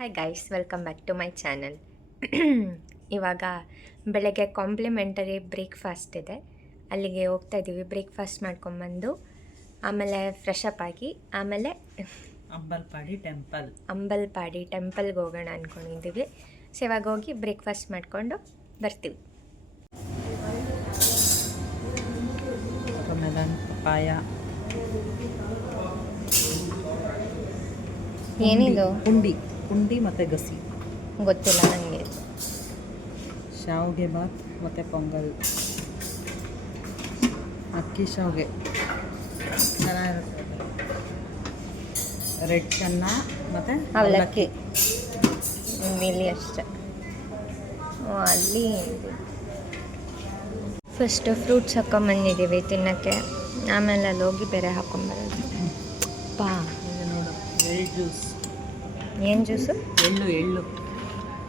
Hi guys, welcome back to my channel. ಇವಾಗ ಬೆಳಗ್ಗೆ complementary breakfast ಇದೆ, ಅಲ್ಲಿಗೆ ಹೋಗ್ತಾ ಇದ್ದೀವಿ. ಬ್ರೇಕ್ಫಾಸ್ಟ್ ಮಾಡ್ಕೊಂಬಂದು ಆಮೇಲೆ ಫ್ರೆಶ್ ಅಪ್ ಆಗಿ ಆಮೇಲೆ ಅಂಬಲ್ಪಾಡಿ ಟೆಂಪಲ್ಗೆ ಹೋಗೋಣ ಅಂದ್ಕೊಂಡಿದ್ದೀವಿ. ಸೊ ಇವಾಗ ಹೋಗಿ ಬ್ರೇಕ್ಫಾಸ್ಟ್ ಮಾಡಿಕೊಂಡು ಬರ್ತೀವಿ. ಪಪಾಯ ಏನಿದು? ಪುಂಡಿ ಮತ್ತು ಗಸಿ ಗೊತ್ತಿಲ್ಲ ನನಗೆ. ಶಾವಿಗೆ ಬಾತ್ ಮತ್ತು ಪೊಂಗಲ್, ಅಕ್ಕಿ ಶಾವಿಗೆ ಚೆನ್ನಾಗಿರುತ್ತೆ. ರೆಡ್ ಚೆನ್ನ ಮತ್ತು ಅವಲಕ್ಕಿ ಇಲ್ಲಿ ಅಷ್ಟೆ. ಅಲ್ಲಿ ಫಸ್ಟು ಫ್ರೂಟ್ಸ್ ಹಾಕೊಂಬಂದಿದ್ದೀವಿ ತಿನ್ನೋಕ್ಕೆ, ಆಮೇಲೆ ಅಲ್ಲಿ ಹೋಗಿ ಬೇರೆ ಹಾಕೊಂಬರೋದು. ನೋಡು, ಎಳ್ಳು ಜ್ಯೂಸ್. ಏನು ಜ್ಯೂಸು? ಎಳ್ಳು.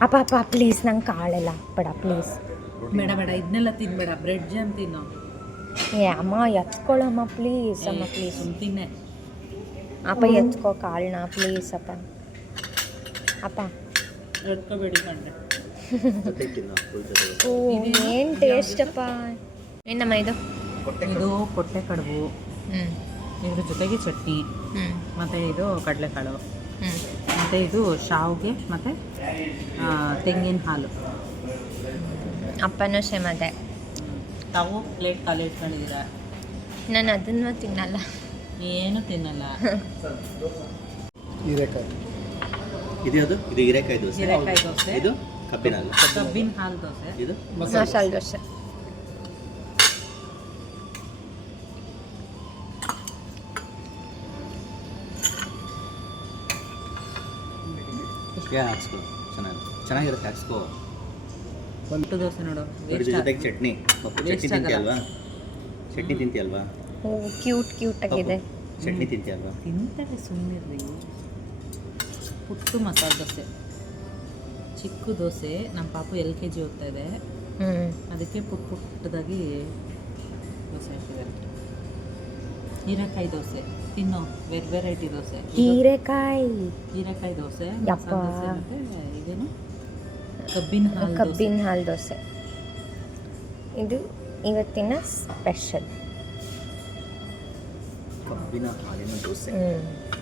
ಅಪ್ಪ ಪ್ಲೀಸ್, ನಂಗೆ ಕಾಳೆಲ್ಲ ಬೇಡ ಪ್ಲೀಸ್. ಬೇಡ ಇದನ್ನೆಲ್ಲ ತಿನ್ಬೇಡ, ಬ್ರೆಡ್ ಜಾಮ್ ತಿನ್ನು. ಏ ಅಮ್ಮ ಎತ್ಕೊಳ್ಳಮ್ಮ ಪ್ಲೀಸ್. ಅಮ್ಮ ಪ್ಲೀಸ್ ತಿನ್ನೆ. ಅಪ್ಪ ಎತ್ಕೋ ಕಾಳನ್ನ ಪ್ಲೀಸ್. ಅಪ್ಪ ಎತ್ಕೋಬೇಡಿ ಕಂಡ್ರೆ. ಏನು ಟೇಸ್ಟ್ ಅಪ್ಪ. ಏನಮ್ಮ ಇದು? ಕೊಟ್ಟೆ ಕಡುಬು, ಇದ್ರ ಜೊತೆಗೆ ಚಟ್ನಿ, ಮತ್ತು ಇದು ಕಡಲೆಕಾಳು, ಮತ್ತು ಇದು ಶಾವಿಗೆ ಮತ್ತು ತೆಂಗಿನ ಹಾಲು. ಅಪ್ಪನೂ ಸೇಮ್ ಅದೇ. ತಾವು ಪ್ಲೇಟ್ ಖಾಲಿ ಇಟ್ಕೊಂಡಿದ್ದೀರ. ನಾನು ಅದನ್ನು ತಿನ್ನಲ್ಲ, ಏನು ತಿನ್ನಲ್ಲ. ಇದು ಹೀರೆಕಾಯಿ ದೋಸೆ, ಇದು ಕಬ್ಬಿನ ಹಾಲು ದೋಸೆ, ಇದು ಮಸಾಲೆ ದೋಸೆ. ಹಾಕ್ಸ್ಕೊ, ಚೆನ್ನಾಗಿರುತ್ತೆ. ಹಾಕ್ಸ್ಕೊ. ಒಂದು ದೋಸೆ ನೋಡು. ಜೊತೆಗೆ ಚಟ್ನಿ ತಿಂತೀಯಲ್ವಾ? ಚಟ್ನಿ ತಿಂತೀಯಲ್ವಾ? ಓ ಕ್ಯೂಟ್ ಆಗಿದೆ. ಚಟ್ನಿ ತಿಂತೀಯಲ್ವಾ? ತಿಂತಾರೆ, ಸುಮ್ಮನಿರ್ರಿ. ಪುಟ್ಟು ಮಸಾಲೆ ದೋಸೆ, ಚಿಕ್ಕ ದೋಸೆ. ನಮ್ಮ ಪಾಪು LKG ಓದ್ತಾ ಇದೆ, ಅದಕ್ಕೆ ಪುಟ್ಟದಾಗಿ ದೋಸೆ ಹಾಕಿದ್ದಾರೆ. ಹೀರೆಕಾಯಿ ದೋಸೆ ತಿನ್ನೋ, ವೆರೈಟಿ ದೋಸೆ. ಹೀರೆಕಾಯಿ ದೋಸೆ, ಮಸಾಲೆ ದೋಸೆ, ಮತ್ತು ಇದೇನು ಕಬ್ಬಿನ ಹಾಲು ದೋಸೆ. ಇದು ಇವತ್ತಿನ ಸ್ಪೆಷಲ್. ಕಬ್ಬಿನ ಹಾಲಿನ ದೋಸೆ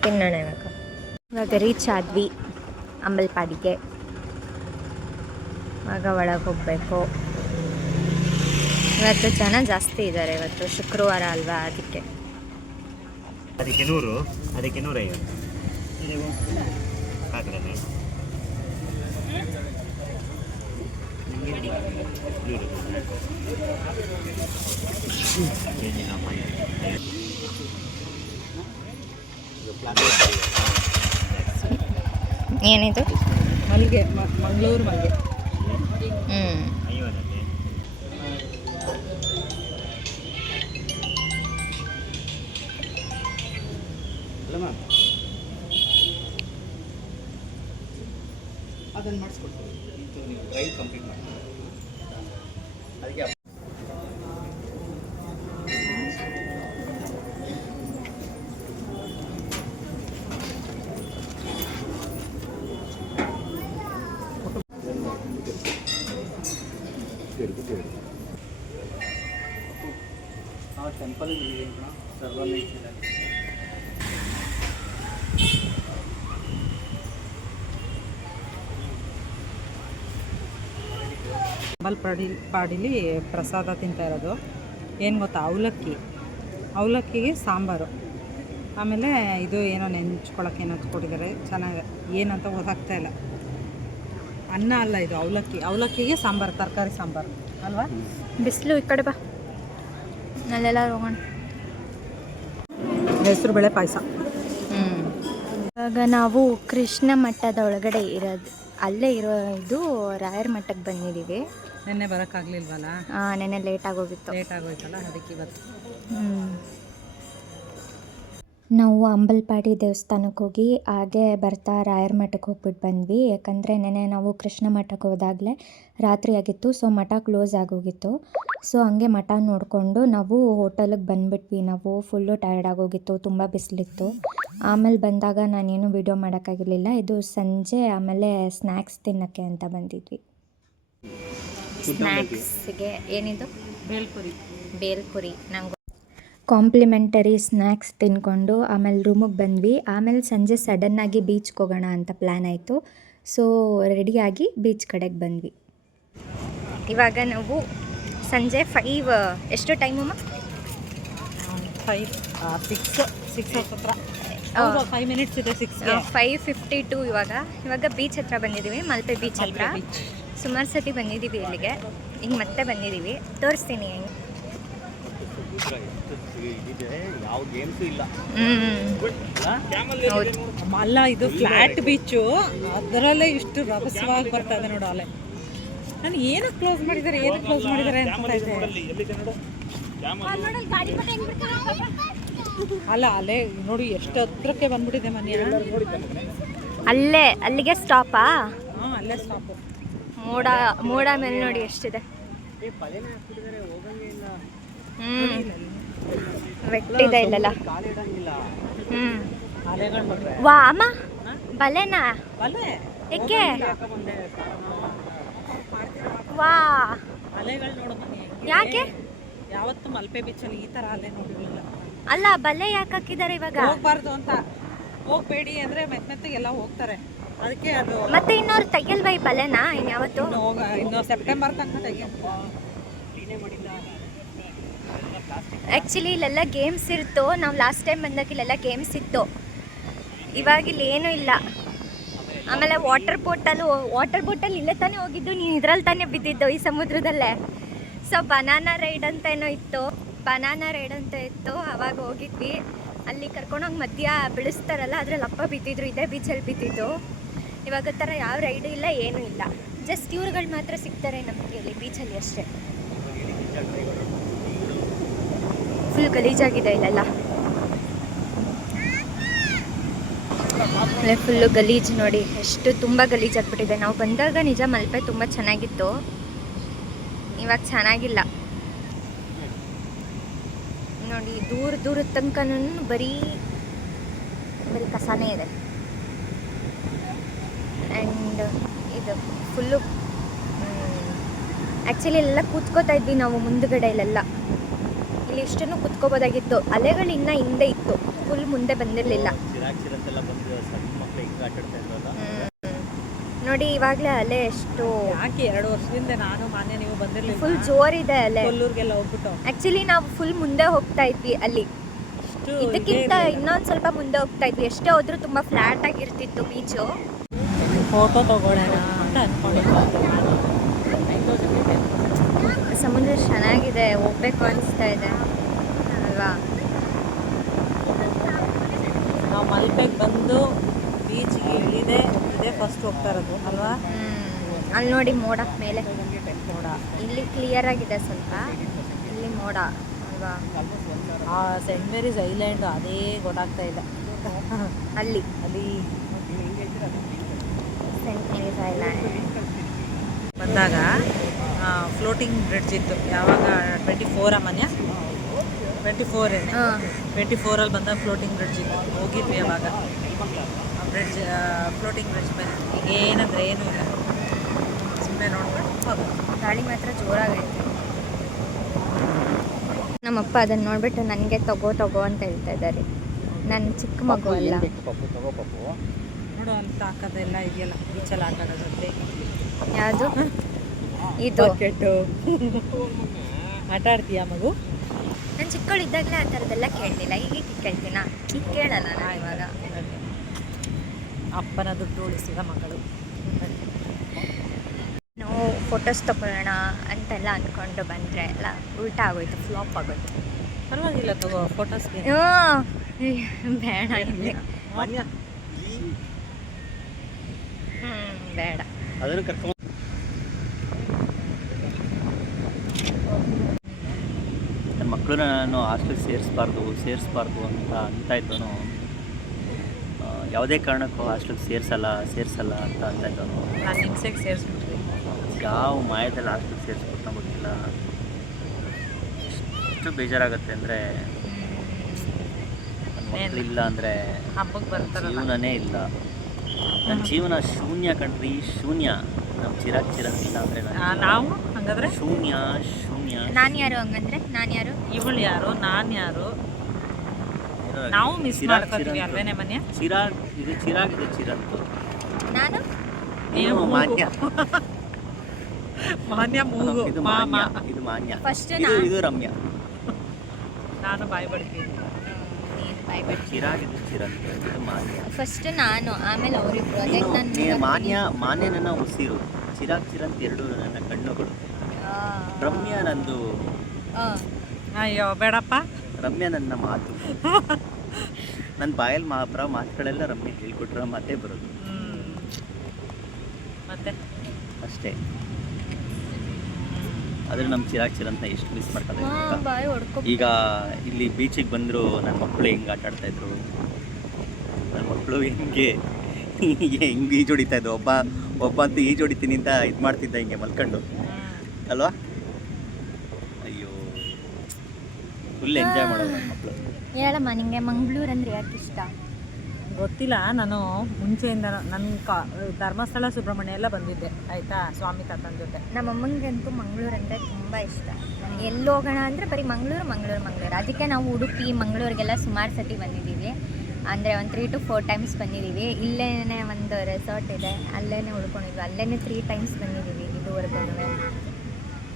ತಿನ್ನೋಣ ಇವಾಗ ರೀಚ್ ಆದ್ವಿ ಅಂಬಲ್ಪಾಡಿಗೆ. ಆಗ ಒಳಗೆ ಹೋಗಬೇಕು. ಇವತ್ತು ಜನ ಜಾಸ್ತಿ ಇದ್ದಾರೆ, ಇವತ್ತು ಶುಕ್ರವಾರ ಅಲ್ವಾ, ಅದಕ್ಕೆ 100, ಅದಕ್ಕೆ 150 ಹಾಕಿದ್ರೆ ಏನಿದು? ಮಲ್ಲಿಗೆ, ಮಂಗಳೂರು ಮಲ್ಲಿಗೆ. ಅದನ್ನು ಮಾಡಿಸ್ಕೊಡ್ತೀವಿ. ನೀವು ಡ್ರೈವ್ ಕಂಪ್ಲೀಟ್ ಮಾಡ್ತೀವಿ. ಅದಕ್ಕೆ ಟೆಂಪಲ್ ಪಾಡಿಲಿ ಪ್ರಸಾದ ತಿಂತಾ ಇರೋದು. ಏನು ಗೊತ್ತಾ, ಅವಲಕ್ಕಿಗೆ ಸಾಂಬಾರು, ಆಮೇಲೆ ಇದು ಏನೋ ನೆಂಚ್ಕೊಳಕ್ಕೆ ಏನೋ ಹಚ್ಕೊಟ್ಟಿದ್ದಾರೆ. ಚೆನ್ನಾಗಿ ಏನಂತ ಗೊತ್ತಾಗ್ತಾ ಇಲ್ಲ. ಅನ್ನ ಅಲ್ಲ ಇದು, ಅವಲಕ್ಕಿಗೆ ಸಾಂಬಾರು, ತರಕಾರಿ ಸಾಂಬಾರು ಅಲ್ವಾ. ಬಿಸಿಲು ಈ ಕಡೆ ಬಾ, ಅಲ್ಲೆಲ್ಲ ಹೋಗೋಣ. ಹೆಸರು ಬೇಳೆ ಪಾಯಸ. ಇವಾಗ ನಾವು ಕೃಷ್ಣ ಮಠದ ಒಳಗಡೆ ಅಲ್ಲೇ ಇದು ರಾಯರ ಮಠಕ್ಕೆ ಬಂದಿದ್ದೀವಿ. ನೆನ್ನೆ ಬರೋಕ್ಕಾಗಲಿಲ್ವಲ್ಲ, ನೆನ್ನೆ ಲೇಟ್ ಆಗೋಗಿತ್ತಲ್ಲ, ಅದಕ್ಕೆ ಇವತ್ತು ನಾವು ಅಂಬಲ್ಪಾಡಿ ದೇವಸ್ಥಾನಕ್ಕೆ ಹೋಗಿ ಹಾಗೆ ಬರ್ತಾ ರಾಯರ ಮಠಕ್ಕೆ ಹೋಗ್ಬಿಟ್ಟು ಬಂದ್ವಿ. ಯಾಕಂದರೆ ನೆನ್ನೆ ನಾವು ಕೃಷ್ಣ ಮಠಕ್ಕೆ ಹೋದಾಗಲೇ ರಾತ್ರಿ ಆಗಿತ್ತು. ಸೊ ಮಠ ಕ್ಲೋಸ್ ಆಗೋಗಿತ್ತು. ಸೊ ಹಂಗೆ ಮಠ ನೋಡಿಕೊಂಡು ನಾವು ಹೋಟೆಲಿಗೆ ಬಂದುಬಿಟ್ವಿ. ನಾವು ಫುಲ್ಲು ಟಯರ್ಡ್ ಆಗೋಗಿತ್ತು, ತುಂಬ ಬಿಸಿಲಿತ್ತು. ಆಮೇಲೆ ಬಂದಾಗ ನಾನೇನು ವೀಡಿಯೋ ಮಾಡೋಕ್ಕಾಗಿರಲಿಲ್ಲ. ಇದು ಸಂಜೆ ಆಮೇಲೆ ಸ್ನ್ಯಾಕ್ಸ್ ತಿನ್ನೋಕ್ಕೆ ಅಂತ ಬಂದಿದ್ವಿ. ಸ್ನ್ಯಾಕ್ಸ್ಗೆ ಏನಿದು ಬೇಲ್ಪುರಿ ನಂಗೆ ಕಾಂಪ್ಲಿಮೆಂಟರಿ ಸ್ನ್ಯಾಕ್ಸ್ ತಿನ್ಕೊಂಡು ಆಮೇಲೆ ರೂಮಿಗೆ ಬಂದ್ವಿ. ಆಮೇಲೆ ಸಂಜೆ ಸಡನ್ನಾಗಿ ಬೀಚ್ಗೆ ಹೋಗೋಣ ಅಂತ ಪ್ಲ್ಯಾನ್ ಆಯಿತು. ಸೊ ರೆಡಿಯಾಗಿ ಬೀಚ್ ಕಡೆಗೆ ಬಂದ್ವಿ. ಇವಾಗ ನಾವು ಸಂಜೆ 5 ಎಷ್ಟು ಟೈಮಮ್ಮ 5 ಮಿನಿಟ್ಸ್ ಇದೆ 6ಗೆ 5:52 ಇವಾಗ ಬೀಚ್ ಹತ್ರ ಬಂದಿದ್ದೀವಿ. ಮಲ್ಪೆ ಬೀಚ್ ಹತ್ರ ಸುಮಾರು ಸತಿ ಬಂದಿದ್ದೀವಿ ಇಲ್ಲಿಗೆ. ಈಗ ಮತ್ತೆ ಬಂದಿದ್ದೀವಿ, ತೋರಿಸ್ತೀನಿ. ಯಾವ ಗೇಮ್ಸು ಇಲ್ಲ. ಹೌದು, ಅಲ್ಲ ಇದು ಫ್ಲಾಟ್ ಬೀಚು, ಅದರಲ್ಲೇ ಇಷ್ಟು ರಭಸವಾಗಿ ಬರ್ತಾ ಇದೆ ನೋಡು ಅಲೆ. ನಾನು ಏನಕ್ಕೆ ಕ್ಲೋಸ್ ಮಾಡಿದ್ದಾರೆ ಅಂತ ಇದೆ. ಅಲ್ಲ ಅಲೆ ನೋಡಿ ಎಷ್ಟು ಹತ್ರಕ್ಕೆ ಬಂದ್ಬಿಟ್ಟಿದೆ ಮನೆ. ಅಲ್ಲಿಗೆ ಸ್ಟಾಪಾ? ಹಾಂ ಅಲ್ಲೇ ಸ್ಟಾಪು. ಮೋಡ ಮೇಲೆ ನೋಡಿ ಎಷ್ಟಿದೆ. ವೆಟ್ಟಿದೆ ಇಲ್ಲಲ್ಲ. ವಾ ಅಮ್ಮ ಬಲೆನಾ? ಏಕೆ? ವಾ ಅಲೆಗಳು ನೋಡು ಯಾಕೆ? ಯಾವತ್ತು ಮಲ್ಪೆ ಬೀಚಲ್ಲಿ ಈ ಥರ ಅಲೆ ನೋಡಿರಲಿಲ್ಲ. ಅಲ್ಲ ಬಲೆ ಯಾಕೆ ಹಾಕಿದ್ದಾರೆ ಇವಾಗ? ಹೋಗ್ಬಾರ್ದು ಅಂತ, ಹೋಗ್ಬೇಡಿ ಅಂದರೆ ಮೆತ್ತಗೆಲ್ಲ ಹೋಗ್ತಾರೆ. ಅದಕ್ಕೆ ಅದು ಮತ್ತೆ ಇನ್ನೊಂದು ತೆಗಿಲ್ವಾ ಈ ಬಲೆನಾ ಇನ್ಯಾವತ್ತು? ಇನ್ನು ಸೆಪ್ಟೆಂಬರ್ ತನಕ ತೆಗಿ. ಆ್ಯಕ್ಚುಲಿ ಇಲ್ಲೆಲ್ಲ ಗೇಮ್ಸ್ ಇತ್ತು. ನಾವು ಲಾಸ್ಟ್ ಟೈಮ್ ಬಂದಾಗ ಇಲ್ಲೆಲ್ಲ ಗೇಮ್ಸ್ ಇತ್ತು. ಇವಾಗ ಇಲ್ಲಿ ಏನೂ ಇಲ್ಲ. ಆಮೇಲೆ ವಾಟರ್ ಬೋಟಲ್ಲಿ ಇಲ್ಲೇ ತಾನೇ ಹೋಗಿದ್ದು. ನೀನು ಇದ್ರಲ್ಲಿ ತಾನೇ ಬಿದ್ದಿದ್ದು, ಈ ಸಮುದ್ರದಲ್ಲೇ. ಸೊ ಬನಾನಾ ರೈಡ್ ಅಂತ ಇತ್ತು. ಅವಾಗ ಹೋಗಿದ್ವಿ. ಅಲ್ಲಿ ಕರ್ಕೊಂಡೋಗಿ ಮಧ್ಯ ಬಿಡಿಸ್ತಾರಲ್ಲ, ಅದ್ರಲ್ಲಿ ಅಪ್ಪ ಬಿದ್ದಿದ್ರು. ಇದೇ ಬೀಚಲ್ಲಿ ಬಿದ್ದಿದ್ದು. ಇವಾಗ ಥರ ಯಾವ ರೈಡು ಇಲ್ಲ, ಏನೂ ಇಲ್ಲ. ಜಸ್ಟ್ ಇವ್ರುಗಳು ಮಾತ್ರ ಸಿಗ್ತಾರೆ ನಮಗೆ ಇಲ್ಲಿ ಬೀಚಲ್ಲಿ ಅಷ್ಟೇ. ಫುಲ್ ಗಲೀಜಾಗಿದೆ ಇಲ್ಲೆಲ್ಲ. ಫುಲ್ಲು ಗಲೀಜು ನೋಡಿ, ಎಷ್ಟು ತುಂಬ ಗಲೀಜಾಗ್ಬಿಟ್ಟಿದೆ. ನಾವು ಬಂದಾಗ ನಿಜ ಮಲ್ಪೆ ತುಂಬ ಚೆನ್ನಾಗಿತ್ತು, ಇವಾಗ ಚೆನ್ನಾಗಿಲ್ಲ ನೋಡಿ. ದೂರದ ತನಕನೂ ಬರೀ ಕಸನೇ ಇದೆ. ಆ್ಯಂಡ್ ಇದು ಫುಲ್ಲು ಆ್ಯಕ್ಚುಲಿ ಇಲ್ಲೆಲ್ಲ ಕೂತ್ಕೋತಾ ಇದ್ವಿ ನಾವು ಮುಂದುಗಡೆ. ಇಲ್ಲೆಲ್ಲ ಇಲ್ಲಿ ಇಷ್ಟನ್ನು ಕೂತ್ಕೋಬೋದಾಗಿತ್ತು. ಅಲೆಗಳು ಇನ್ನೂ ಹಿಂದೆ ಇತ್ತು, ಫುಲ್ ಮುಂದೆ ಬಂದಿರಲಿಲ್ಲ ನೋಡಿ. ಇವಾಗಲೇ ಅಲೆ ಎಷ್ಟು ಯಾಕೆ 2 ವರ್ಷದಿಂದ ನಾನು ಮಾನ್ಯ ನೀವು ಬಂದಿರಲಿಲ್ಲ. ಫುಲ್ ಜೋರಿದೆ ಅಲೆ. ಕೊಲ್ಲೂರಿಗೆಲ್ಲ ಹೋಗ್ಬಿಟ್ಟು ಆ್ಯಕ್ಚುಲಿ ನಾವು ಫುಲ್ ಮುಂದೆ ಹೋಗ್ತಾ ಇದ್ವಿ. ಅಲ್ಲಿ ಇದಕ್ಕಿಂತ ಇನ್ನೊಂದು ಸ್ವಲ್ಪ ಮುಂದೆ ಹೋಗ್ತಾ ಇದ್ವಿ. ಎಷ್ಟೇ ಹೋದ್ರೂ ತುಂಬ ಫ್ಲ್ಯಾಟ್ ಆಗಿರ್ತಿತ್ತು ಬೀಚು. ಫೋಟೋ ತಗೊಳ್ಳೋಣ ಅಂತ ಅಂದ್ಕೊಂಡಿದ್ದೆ. ಸಮುದ್ರ ಚೆನ್ನಾಗಿದೆ, ಹೋಗ್ಬೇಕು ಅನಿಸ್ತಾ ಇದೆ ಅಲ್ವಾ? ನಾವು ಮಲ್ಪೆಗೆ ಬಂದು ಬೀಚ್ಗೆ ಇದೇ ಫಸ್ಟ್ ಹೋಗ್ತಾ ಇರೋದು ಅಲ್ವಾ? ಅಲ್ಲಿ ನೋಡಿ ಮೋಡ ಮೇಲೆ. ಮೋಡ ಇಲ್ಲಿ ಕ್ಲಿಯರ್ ಆಗಿದೆ ಸ್ವಲ್ಪ, ಇಲ್ಲಿ ಮೋಡ ಅಲ್ವಾ? ಆ ಸೆಂಟ್ ಮೇರೀಸ್ ಐಲ್ಯಾಂಡ್ ಅದೇ ಗೊತ್ತಾಗ್ತಾ ಇಲ್ಲ. ಅಲ್ಲಿ ಸೆಂಟ್ ಮೇರೀಸ್ ಐಲ್ಯಾಂಡ್ ಬಂದಾಗ ಫ್ಲೋಟಿಂಗ್ ಬ್ರಿಡ್ಜ್ ಇತ್ತು. ಯಾವಾಗ 24 ಮನೆ 24 ಬಂದಾಗ ಫ್ಲೋಟಿಂಗ್ ಬ್ರಿಡ್ಜ್ ಇತ್ತು. ಹೋಗಿದ್ವಿ ಅವಾಗ ಬ್ರಿಡ್ಜ್, ಫ್ಲೋಟಿಂಗ್ ಬ್ರಿಡ್ಜ್ ಮೇಲೆ. ಈಗ ಏನಂದರೆ ಏನೂ ಇಲ್ಲ, ಸುಮ್ಮನೆ ನೋಡ್ಕೊಂಡು ಗಾಳಿ ಮಾತ್ರ ಜೋರಾಗೈತೆ. ನಮ್ಮಪ್ಪ ಅದನ್ನು ನೋಡ್ಬಿಟ್ಟು ನನಗೆ ತಗೋ ಅಂತ ಹೇಳ್ತಾ ಇದ್ದಾರೆ. ನನ್ನ ಚಿಕ್ಕ ಮಗು ಅಲ್ಲ. ನೋಡು ಅಲ್ಲಿ ಹಾಕೋದೆಲ್ಲ ಇದೆಯಲ್ಲ ಬೀಚಲ್ಲಿ ಹಾಕೋದಂತೆ. ಯಾವುದು ಇದು? ಕೆಟ್ಟು ಆಟ ಆಡ್ತೀಯಾ ಮಗು? ನಾನು ಚಿಕ್ಕವಳಿದ್ದಾಗಲೇ ಆ ಥರದ್ದೆಲ್ಲ ಕೇಳಲಿಲ್ಲ. ಈಗ ಕೇಳ್ತೀನ? ಈಗ ಕೇಳಲ್ಲ ನಾನು ಇವಾಗ. ಅಪ್ಪನ ದುಡ್ಡು ಉಳಿಸಿದ ಮಗಳು. ನಾವು ಫೋಟೋಸ್ ತಗೊಳ್ಳೋಣ ಅಂತೆಲ್ಲ ಅಂದ್ಕೊಂಡು ಬಂದರೆ ಎಲ್ಲ ಉಲ್ಟಾ ಆಗೋಯ್ತು, ಫ್ಲಾಪ್ ಆಗೋಯ್ತು. ಪರವಾಗಿಲ್ಲ ತಗೋ ಫೋಟೋಸ್ಗೆ. ಬೇಡ ಇಲ್ಲಿ. ಬೇಡ. ಅದನ್ನು ಕರ್ಕೊಂಡು ನನ್ನ ಮಕ್ಕಳು ಮಕ್ಕಳನ್ನ ನಾನು ಹಾಸ್ಟೆಲ್ಗೆ ಸೇರಿಸ್ಬಾರ್ದು ಅಂತ ಇದ್ದವನು ಯಾವುದೇ ಕಾರಣಕ್ಕೂ ಹಾಸ್ಟೆಲ್ಗೆ ಸೇರಿಸಲ್ಲ ಅಂತ ಇದ್ದವನು ನಾನು ಹಿಂಸೆಗೆ ಸೇರಿಸ್ಬಿಟ್ರಿ. ಯಾವ ಮಾಯದಲ್ಲಿ ಹಾಸ್ಟೆಲ್ಗೆ ಸೇರಿಸ್ಬಿಟ್ಟು ಗೊತ್ತಿಲ್ಲ. ಎಷ್ಟು ಬೇಜಾರಾಗುತ್ತೆ ಅಂದರೆ ಮಕ್ಕಳಿಲ್ಲ ಅಂದರೆ ಹಬ್ಬಕ್ಕೆ ಬರ್ತಾರಲ್ಲ. ಜೀವನನೇ ಇಲ್ಲ. ನನ್ನ ಜೀವನ ಶೂನ್ಯ ಕಣ್ರಿ, ಶೂನ್ಯ. ನಮ್ಮ ಚಿರಾಗ್ ಇಲ್ಲ ಅಂದರೆ ನಾವು ಹಂಗಾದ್ರೆ ಶೂನ್ಯ. ನಾನು ಯಾರು ಹಂಗಂದ್ರೆ ನಾನು ಯಾರು? ಇವಳು ಯಾರು, ನಾನು ಯಾರು? ನಾವು ಮಿಸ್ ಮಾಡ್ಕೊತೀವಿ ಅಲ್ವೇನೆ ಮನೆ. ಚಿರಾಗ್ ಇದು ಚಿರಂತು. ನಾನು ನೀನು ಮಾನ್ಯ. ಮಾನ್ಯ ಮೂಗು ಇದು ಮಾಮ. ಮಾನ್ಯ. ಇದು ಮಾನ್ಯ. ಫಸ್ಟ್ ಇದು ರಮ್ಯಾ. ನಾನು ಬಾಯ್ ಬಡ್ತೀನಿ. ಚಿರಾಗ್ ಇದು ಚಿರಂತು. ಇದು ಮಾನ್ಯ. ಫಸ್ಟ್ ನಾನು, ಆಮೇಲೆ ಅವರಿಬ್ರು. ಅದೇ ನೀನು ಮಾನ್ಯ ನನ್ನ ಉಸಿರು, ಚಿರಂತ್ ಎರಡು ನನ್ನ ಕಣ್ಣುಗಳು. ರಮ್ಯಾ ನಂದು. ಅಯ್ಯೋ ಬೇಡಪ್ಪ. ರಮ್ಯಾ ನನ್ನ ಮಾತು. ನನ್ನ ಬಾಯಲ್ಲಿ ಮಾತುಗಳೆಲ್ಲ ರಮ್ಯಾ ಹೇಳ್ಕೊಟ್ರ ಮಾತೇ ಬರೋದು. ಮತ್ತೆ ಅಷ್ಟೇ. ಆದರೆ ನಮ್ಮ ಚಿರಂತನ ಎಷ್ಟು ಮಿಸ್ ಮಾಡ್ತಾರೆ. ಬಾಯಿ ಹೊಡ್ಕೊ. ಈಗ ಇಲ್ಲಿ ಬೀಚಿಗೆ ಬಂದರು ನನ್ನ ಮಕ್ಕಳು ಹೆಂಗೆ ಆಟ ಆಡ್ತಾಯಿದ್ರು. ನನ್ನ ಮಕ್ಕಳು ಹೆಂಗೆ ಈಜು ಹೊಡಿತಾ ಇದ್ದು. ಒಬ್ಬ ಅಂತ ಈಜು ಹೊಡಿತೀನಿ ಅಂತ ಇದು ಮಾಡ್ತಿದ್ದ ಹಿಂಗೆ ಮಲ್ಕೊಂಡು ಅಲ್ವಾ. ಅಯ್ಯೋ, ಫುಲ್ ಎಂಜಾಯ್ ಮಾಡೋದು ನನ್ನ ಮಕ್ಕಳು. ಹೇಳಮ್ಮ, ನಿಂಗೆ ಮಂಗಳೂರು ಅಂದರೆ ಯಾಕೆ ಇಷ್ಟ? ಗೊತ್ತಿಲ್ಲ. ನಾನು ಮುಂಚೆಯಿಂದ ನನ್ನ ಧರ್ಮಸ್ಥಳ ಸುಬ್ರಹ್ಮಣ್ಯ ಎಲ್ಲ ಬಂದಿದ್ದೆ ಆಯಿತಾ, ಸ್ವಾಮಿ ತಾತನ ಜೊತೆ. ನಮ್ಮ ಅಮ್ಮನಿಗಂತೂ ಮಂಗಳೂರು ಅಂದರೆ ತುಂಬ ಇಷ್ಟ. ಎಲ್ಲಿ ಹೋಗೋಣ ಅಂದರೆ ಬರೀ ಮಂಗಳೂರು. ಅದಕ್ಕೆ ನಾವು ಉಡುಪಿ ಮಂಗಳೂರಿಗೆಲ್ಲ ಸುಮಾರು ಸತಿ ಬಂದಿದ್ದೀವಿ. ಅಂದರೆ ಒಂದು 3 to 4 ಟೈಮ್ಸ್ ಬಂದಿದ್ದೀವಿ. ಇಲ್ಲೇ ಒಂದು ರೆಸಾರ್ಟ್ ಇದೆ, ಅಲ್ಲೇ ಉಳ್ಕೊಂಡಿದ್ವಿ. ಅಲ್ಲೇ 3 times ಬಂದಿದ್ದೀವಿ ಇದುವರೆಗೂ.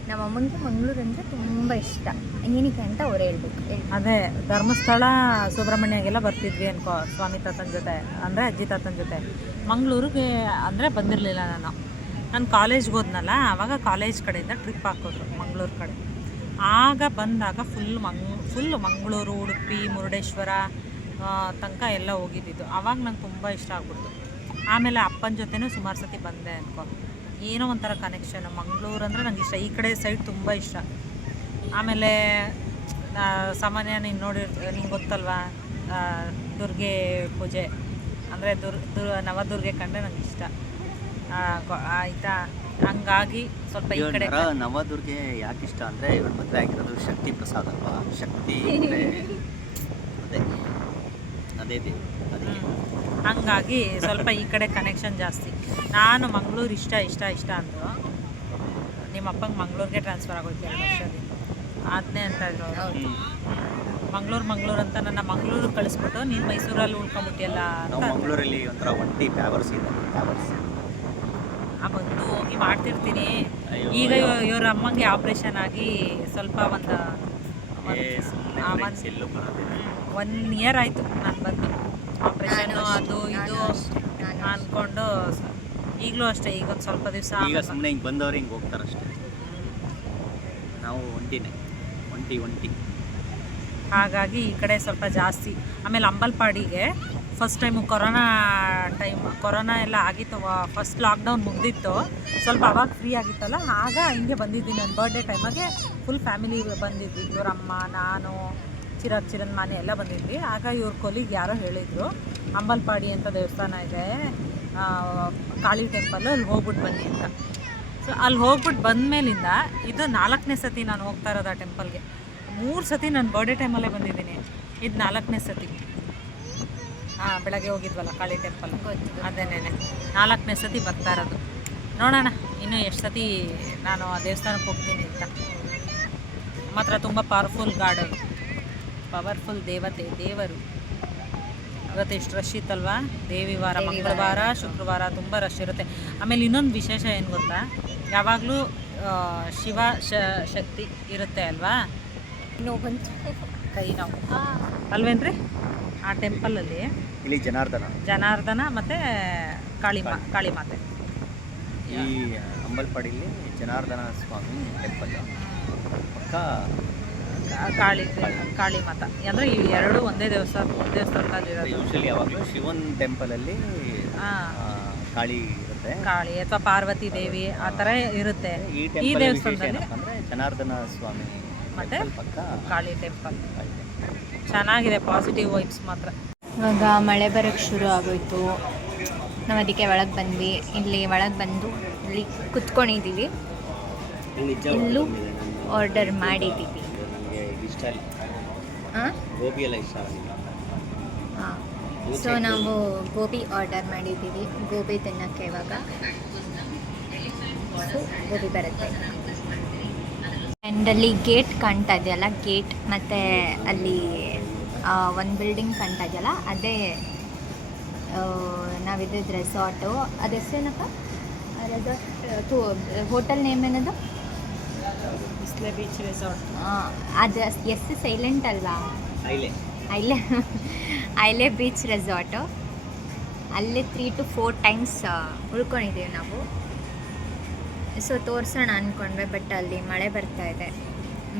ನಮ್ಮ ಅಮ್ಮನಿಗೆ ಮಂಗಳೂರು ಅಂದರೆ ತುಂಬ ಇಷ್ಟ. ಏನಕ್ಕೆ ಅಂತ ಅವ್ರು ಹೇಳ್ಬೇಕು. ಅದೇ ಧರ್ಮಸ್ಥಳ ಸುಬ್ರಹ್ಮಣ್ಯಗೆಲ್ಲ ಬರ್ತಿದ್ವಿ ಅನ್ಕೋ ಸ್ವಾಮಿ ತಾತನ ಜೊತೆ, ಅಂದರೆ ಅಜ್ಜಿ ತಾತನ ಜೊತೆ. ಮಂಗಳೂರಿಗೆ ಅಂದರೆ ಬಂದಿರಲಿಲ್ಲ ನಾನು ಕಾಲೇಜ್ಗೆ ಹೋದ್ನಲ್ಲ, ಆವಾಗ ಕಾಲೇಜ್ ಕಡೆಯಿಂದ ಟ್ರಿಪ್ ಹಾಕೋದ್ರು ಮಂಗಳೂರು ಕಡೆ. ಆಗ ಬಂದಾಗ ಫುಲ್ ಮಂಗಳೂರು, ಉಡುಪಿ, ಮುರುಡೇಶ್ವರ ತನಕ ಎಲ್ಲ ಹೋಗಿದ್ದಿದ್ದು. ಆವಾಗ ನಂಗೆ ತುಂಬ ಇಷ್ಟ ಆಗ್ಬಿಡ್ತು. ಆಮೇಲೆ ಅಪ್ಪನ ಜೊತೆನೂ ಸುಮಾರು ಸತಿ ಬಂದೆ ಅನ್ಕೋ. ಏನೋ ಒಂಥರ ಕನೆಕ್ಷನ್. ಮಂಗಳೂರು ಅಂದರೆ ನಂಗೆ ಇಷ್ಟ. ಈ ಕಡೆ ಸೈಡ್ ತುಂಬ ಇಷ್ಟ. ಆಮೇಲೆ ಸಾಮಾನ್ಯ ನೀನು ನಿಂಗೆ ಗೊತ್ತಲ್ವಾ, ದುರ್ಗೆ ಪೂಜೆ ಅಂದರೆ ನವದುರ್ಗೆ ಕಂಡ್ರೆ ನಂಗೆ ಇಷ್ಟ ಆಯಿತಾ. ಹಂಗಾಗಿ ಸ್ವಲ್ಪ ಈ ಕಡೆ ನವದುರ್ಗೆ ಯಾಕೆ ಇಷ್ಟ ಅಂದರೆ ಇವ್ರ ಮದುವೆ ಆಗಿರೋದು ಶಕ್ತಿ ಪ್ರಸಾದ್ ಅಲ್ವಾ. ಶಕ್ತಿ ಅಂದರೆ ಅದೇ ಅದಕ್ಕೆ ಹಂಗಾಗಿ ಸ್ವಲ್ಪ ಈ ಕಡೆ ಕನೆಕ್ಷನ್ ಜಾಸ್ತಿ. ನಾನು ಮಂಗಳೂರು ಇಷ್ಟ ಅಂದರು. ನಿಮ್ಮ ಅಪ್ಪಂಗೆ ಮಂಗಳೂರಿಗೆ ಟ್ರಾನ್ಸ್ಫರ್ ಆಗೋಯ್ತು 2 ವರ್ಷದಿಂದ. ಅದನ್ನೇ ಅಂತ ಇದ್ರು ಅವರು. ಮಂಗಳೂರು ಅಂತ ನನ್ನ ಮಂಗಳೂರು ಕಳಿಸ್ಬಿಟ್ಟು ನೀನು ಮೈಸೂರಲ್ಲಿ ಉಳ್ಕೊಂಬಿಟ್ಟಿಯಲ್ಲ ಅಂತ. ಮಂಗಳೂರಲ್ಲಿ ಒಂಥರ ಒಂಟಿ ಟ್ರಾವರ್ಸ್ ಇದೆ. ಬಂದು ಹೋಗಿ ಮಾಡ್ತಿರ್ತೀನಿ. ಈಗ ಇವ್ರ ಅಮ್ಮಂಗೆ ಆಪ್ರೇಷನ್ ಆಗಿ ಸ್ವಲ್ಪ ಒಂದು 1 year ಆಯಿತು ನಾನು ಬಂದು. ಆಪ್ರೇಷನ್ನು ಅದು ಇದು ಅಂದ್ಕೊಂಡು ಈಗಲೂ ಅಷ್ಟೇ. ಈಗ ಒಂದು ಸ್ವಲ್ಪ ದಿವಸ ಈಗ ಸುಮ್ಮನೆ ಹಿಂಗೆ ಬಂದವ್ರು ಹಿಂಗೆ ಹೋಗ್ತಾರಷ್ಟೇ. ನಾವು ಒಂಟಿ. ಹಾಗಾಗಿ ಈ ಕಡೆ ಸ್ವಲ್ಪ ಜಾಸ್ತಿ. ಆಮೇಲೆ ಅಂಬಲ್ಪಾಡಿಗೆ ಫಸ್ಟ್ ಟೈಮು ಕೊರೋನಾ ಎಲ್ಲ ಆಗಿತ್ತು. ಫಸ್ಟ್ ಲಾಕ್ಡೌನ್ ಮುಗ್ದಿತ್ತು ಸ್ವಲ್ಪ. ಅವಾಗ ಫ್ರೀ ಆಗಿತ್ತಲ್ಲ, ಆಗ ಹಿಂಗೆ ಬಂದಿದ್ದೀನಿ. ನನ್ನ ಬರ್ಡೇ ಟೈಮಾಗೆ ಫುಲ್ ಫ್ಯಾಮಿಲಿ ಬಂದಿದ್ವಿ. ಇವರಮ್ಮ, ನಾನು, ಚಿರನ್ ಮನೆ ಎಲ್ಲ ಬಂದಿದ್ವಿ. ಆಗ ಇವ್ರ ಕೊಲಿಗೆ ಯಾರೋ ಹೇಳಿದರು ಅಂಬಲ್ಪಾಡಿ ಅಂತ ದೇವಸ್ಥಾನ ಇದೆ, ಕಾಳಿ ಟೆಂಪಲ್ಲು, ಅಲ್ಲಿ ಹೋಗ್ಬಿಟ್ಟು ಬನ್ನಿ ಅಂತ. ಸೊ ಅಲ್ಲಿ ಹೋಗ್ಬಿಟ್ಟು ಬಂದಮೇಲಿಂದ ಇದು 4ನೇ ಸತಿ ನಾನು ಹೋಗ್ತಾ ಇರೋದು ಆ ಟೆಂಪಲ್ಗೆ. 3 ಸತಿ ನಾನು ಬರ್ಡೇ ಟೈಮಲ್ಲೇ ಬಂದಿದ್ದೀನಿ. ಇದು 4ನೇ ಸತಿ. ಬೆಳಗ್ಗೆ ಹೋಗಿದ್ವಲ್ಲ ಕಾಳಿ ಟೆಂಪಲ್, ಅದೇನೇ 4ನೇ ಸತಿ ಬರ್ತಾ ಇರೋದು. ನೋಡೋಣ ಇನ್ನೂ ಎಷ್ಟು ಸತಿ ನಾನು ಆ ದೇವಸ್ಥಾನಕ್ಕೆ ಹೋಗ್ತೀನಿ ಅಂತ. ಮಾತ್ರ ತುಂಬ ಪವರ್ಫುಲ್ ದೇವರು. ಇವತ್ತು ಎಷ್ಟು ರಶ್ ಇತ್ತಲ್ವಾ, ದೇವಿವಾರ, ಮಂಗಳವಾರ, ಶುಕ್ರವಾರ ತುಂಬ ರಶ್ ಇರುತ್ತೆ. ಆಮೇಲೆ ಇನ್ನೊಂದು ವಿಶೇಷ ಏನು ಗೊತ್ತಾ, ಯಾವಾಗಲೂ ಶಿವ ಶಕ್ತಿ ಇರುತ್ತೆ ಅಲ್ವಾ, ಕೈ ನೋವು ಅಲ್ವೇನ್ರಿ ಆ ಟೆಂಪಲಲ್ಲಿ. ಇಲ್ಲಿ ಜನಾರ್ದನ ಮತ್ತು ಕಾಳಿ ಮಾತೆ. ಈ ಅಂಬಲ್ಪಾಡಿಲಿ ಜನಾರ್ದನ ಸ್ವಾಮಿ ಟೆಂಪಲ್ ಪಕ್ಕ ಕಾಳಿ ಮಾತ ಅಂದರೆ ಈ ಎರಡು ಒಂದೇ ದೇವಸ್ಥಾನದಲ್ಲಿ ಯೂಶಲಿ ಯಾವಾಗಲೂ ಶಿವನ್ ಟೆಂಪಲಲ್ಲಿ ಕಾಳಿ ಇರುತ್ತೆ, ಕಾಳಿ ಅಥವಾ ಪಾರ್ವತಿ ದೇವಿ ಆ ಥರ ಇರುತ್ತೆ. ಈ ದೇವಸ್ಥಾನದಲ್ಲಿ ಅಂದರೆ ಜನಾರ್ದನ ಸ್ವಾಮಿ ಮತ್ತು ಪಕ್ಕ ಕಾಳಿ ಟೆಂಪಲ್. ಚೆನ್ನಾಗಿದೆ, ಪಾಸಿಟಿವ್ ವೈಬ್ಸ್ ಮಾತ್ರ. ಇವಾಗ ಮಳೆ ಬರೋಕ್ಕೆ ಶುರು ಆಗೋಯ್ತು. ನಾವು ಅದಕ್ಕೆ ಒಳಗೆ ಬಂದ್ವಿ. ಇಲ್ಲಿ ಒಳಗೆ ಬಂದು ಇಲ್ಲಿ ಕುತ್ಕೊಂಡಿದ್ದೀವಿ. ಇಲ್ಲೂ ಆರ್ಡರ್ ಮಾಡಿದ್ದೀವಿ. ನನಗೆ ಇಷ್ಟ ಇಲ್ಲ, ಹಾಂ ಗೋಬಿ ಎಲ್ಲ ಇಷ್ಟ ಆಗಿಲ್ಲ. ಹಾಂ, ಸೊ ನಾವು ಗೋಬಿ ಆರ್ಡರ್ ಮಾಡಿದ್ದೀವಿ. ಗೋಬಿ ತಿನ್ನೋಕ್ಕೆ ಇವಾಗ ಸೊ ಗೋಬಿ ಬರುತ್ತೆ. ಆ್ಯಂಡ್ ಅಲ್ಲಿ ಗೇಟ್ ಕಾಣ್ತಾ ಇದೆಯಲ್ಲ, ಗೇಟ್ ಮತ್ತು ಅಲ್ಲಿ ಒಂದು ಬಿಲ್ಡಿಂಗ್ ಕಾಣ್ತಾ ಇದೆಯಲ್ಲ, ಅದೇ ನಾವಿದ್ದಿದ್ದು ರೆಸಾರ್ಟು. ಅದು ಹೆಸರೇನಪ್ಪ ರೆಸಾರ್ಟ್ ಹೋಟೆಲ್ ನೇಮ್ ಏನದು? ಬಿಸ್ಲೆ ಬೀಚ್ ರೆಸಾರ್ಟ್. ಅದು ಎಸ್ ಸೈಲೆಂಟ್ ಅಲ್ವಾ? ಐಲೆ ಐಲೆ ಬೀಚ್ ರೆಸಾರ್ಟು. ಅಲ್ಲೇ 3 to 4 ಟೈಮ್ಸ್ ಉಳ್ಕೊಂಡಿದ್ದೀವಿ ನಾವು. ಸೊ ತೋರಿಸೋಣ ಅಂದ್ಕೊಂಡ್ವಿ, ಬಟ್ ಅಲ್ಲಿ ಮಳೆ ಬರ್ತಾ ಇದೆ.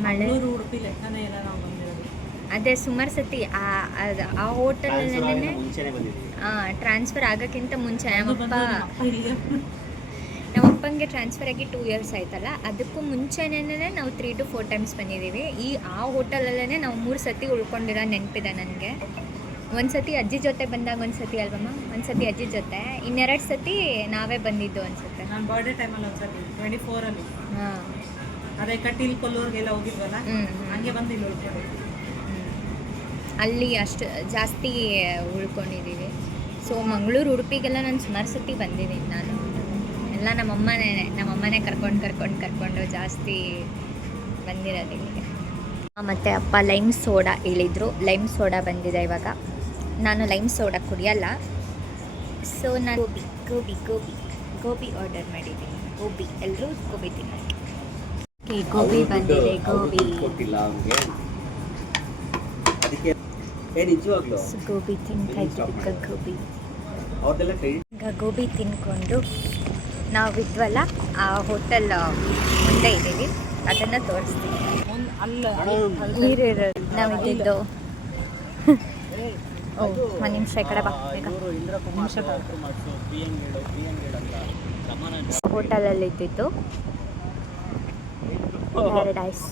ಮಳೆ ಉಡುಪಿ ಲೆಕ್ಕನೇ ಇಲ್ಲ ನಾವು ಬಂದಿರೋದು. ಅದೇ ಸುಮಾರು ಸತಿ ಆ ಹೋಟೆಲಲ್ಲೇ ಮುಂಚೆನೆ ಬಂದಿದ್ದೀವಿ. ಟ್ರಾನ್ಸ್ಫರ್ ಆಗೋಕ್ಕಿಂತ ಮುಂಚೆ ನಮ್ಮ ಅಪ್ಪಂಗೆ ಟ್ರಾನ್ಸ್ಫರ್ ಆಗಿ 2 years ಆಯ್ತಲ್ಲ, ಅದಕ್ಕೂ ಮುಂಚೆನೇ ನಾವು 3 to 4 ಟೈಮ್ಸ್ ಬಂದಿದ್ದೀವಿ. ಆ ಹೋಟೆಲಲ್ಲೇ ನಾವು 3 ಸತಿ ಉಳ್ಕೊಂಡಿರೋ ನೆನಪಿದೆ ನನಗೆ. ಒಂದು ಸತಿ ಅಜ್ಜಿ ಜೊತೆ ಬಂದಾಗ, ಒಂದು ಸತಿ ಅಲ್ವಮ್ಮ, ಒಂದು ಸತಿ ಅಜ್ಜಿ ಜೊತೆ, ಇನ್ನೆರಡು ಸತಿ ನಾವೇ ಬಂದಿದ್ದು ಅನಿಸುತ್ತೆ. ನಾನು ಬರ್ಡೇ ಟೈಮಲ್ಲಿ ಒಂದು ಸತಿ 24 ಹಾಂ, ಅದೇ ಕಟೀಲ್ ಕೊಲ್ಲೂರಿಗೆಲ್ಲ ಹೋಗಿದ್ವಲ್ಲ, ಹಂಗೆ ಬಂದು ಇಲ್ಲಿ ಉಳ್ಕೊಂಡಿದ್ವಿ. ಅಲ್ಲಿ ಅಷ್ಟು ಜಾಸ್ತಿ ಉಳ್ಕೊಂಡಿದ್ದೀವಿ. ಸೊ ಮಂಗಳೂರು ಉಡುಪಿಗೆಲ್ಲ ನಾನು ಸುಮಾರು ಸತಿ ಬಂದಿದ್ದೀನಿ. ನಾನು ಎಲ್ಲ ನಮ್ಮಮ್ಮನೇ ಕರ್ಕೊಂಡು ಜಾಸ್ತಿ ಬಂದಿರೋದು ಇಲ್ಲಿಗೆ. ಮತ್ತು ಅಪ್ಪ ಲೈಮ್ ಸೋಡಾ ಹೇಳಿದರು. ಲೈಮ್ ಸೋಡಾ ಬಂದಿದೆ ಇವಾಗ. ನಾನು ಲೈಮ್ ಸೋಡಾ ಕುಡಿಯಲ್ಲ. ಸೊ ನಾನು ಗೋಬಿ ಆರ್ಡರ್ ಮಾಡಿದ್ದೀನಿ. ಗೋಬಿ ಎಲ್ಲರೂ ಗೋಬಿ ತಿನ್ನೋಕ್ಕೆ. ಗೋಬಿ ಬಂದಿದೆ. ಗೋಬಿ ಕೊಟ್ಟಿಲ್ಲ ಅವ್ನಿಗೆ, ಅದಕ್ಕೆ ನಿಜವಾಗ್ಲು ಗೋಬಿ ತಿಂತಾ ಇದ್ದೀವಿ. ಗೋಬಿ ಅವ್ರದ್ದೆಲ್ಲ ಕ್ರೆಡಿಟ್. ಈಗ ಗೋಬಿ ತಿನ್ಕೊಂಡು ನಾವಿದ್ವಲ್ಲ ಆ ಹೋಟೆಲ್ ಮುಂದೆ ಇದ್ದೀವಿ, ಅದನ್ನು ತೋರಿಸ್ತೀವಿ. ನೀರಿರೋದು ನಾವಿದ್ದು. ಒಂದು ನಿಮಿಷ ಈ ಕಡೆ ಬಾ. ಹೋಟೆಲಲ್ಲಿ ಇದ್ದಿದ್ದು ಪ್ಯಾರಡೈಸ್.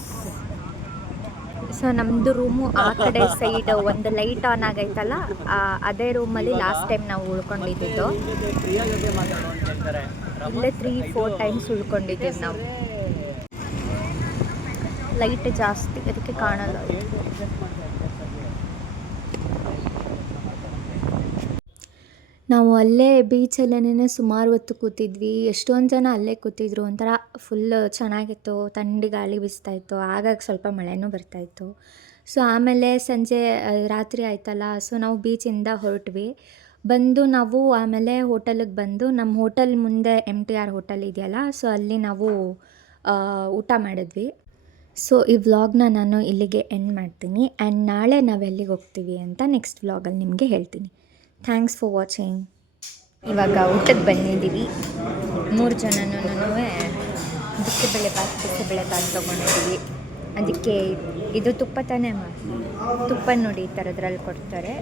ಸೊ ನಮ್ಮದು ರೂಮು ಆ ಕಡೆ ಸೈಡ್ ಒಂದು ಲೈಟ್ ಆನ್ ಆಗೈತಲ್ಲ, ಅದೇ ರೂಮಲ್ಲಿ ಲಾಸ್ಟ್ ಟೈಮ್ ನಾವು ಉಳ್ಕೊಂಡಿದ್ದು. ಇಲ್ಲೇ 3-4 ಟೈಮ್ಸ್ ಉಳ್ಕೊಂಡಿದ್ದೀವಿ ನಾವು. ಲೈಟ್ ಜಾಸ್ತಿ ಅದಕ್ಕೆ ಕಾಣಲ್ಲ. ನಾವು ಅಲ್ಲೇ ಬೀಚಲ್ಲೇ ಸುಮಾರು ಹೊತ್ತು ಕೂತಿದ್ವಿ. ಎಷ್ಟೊಂದು ಜನ ಅಲ್ಲೇ ಕೂತಿದ್ರು. ಒಂಥರ ಫುಲ್ ಚೆನ್ನಾಗಿತ್ತು, ಥಂಡಿ ಗಾಳಿ ಬೀಸ್ತಾಯಿತ್ತು. ಆಗಾಗ ಸ್ವಲ್ಪ ಮಳೆನೂ ಬರ್ತಾಯಿತ್ತು. ಸೊ ಆಮೇಲೆ ಸಂಜೆ ರಾತ್ರಿ ಆಯ್ತಲ್ಲ, ಸೊ ನಾವು ಬೀಚಿಂದ ಹೊರಟ್ವಿ. ಬಂದು ನಾವು ಆಮೇಲೆ ಹೋಟೆಲಿಗೆ ಬಂದು, ನಮ್ಮ ಹೋಟೆಲ್ ಮುಂದೆ MTR ಹೋಟೆಲ್ ಇದೆಯಲ್ಲ, ಸೊ ಅಲ್ಲಿ ನಾವು ಊಟ ಮಾಡಿದ್ವಿ. ಸೊ ಈ ವ್ಲಾಗ್ನ ನಾನು ಇಲ್ಲಿಗೆ ಎಂಡ್ ಮಾಡ್ತೀನಿ. ಆ್ಯಂಡ್ ನಾಳೆ ನಾವು ಎಲ್ಲಿಗೆ ಹೋಗ್ತೀವಿ ಅಂತ ನೆಕ್ಸ್ಟ್ ವ್ಲಾಗಲ್ಲಿ ನಿಮಗೆ ಹೇಳ್ತೀನಿ. Thanks for watching. ಇವಾಗ ಊಟಕ್ಕೆ ಬಂದಿದ್ದೀವಿ. 3 ಜನನೂ ಬಿಸಿಬೇಳೆಬಾತ್ ತೊಗೊಂಡಿದ್ದೀವಿ. ಅದಕ್ಕೆ ಇದು ತುಪ್ಪ ತಾನೇ ತುಪ್ಪ ನೋಡಿ ಈ ಥರದ್ರಲ್ಲಿ ಕೊಡ್ತಾರೆ.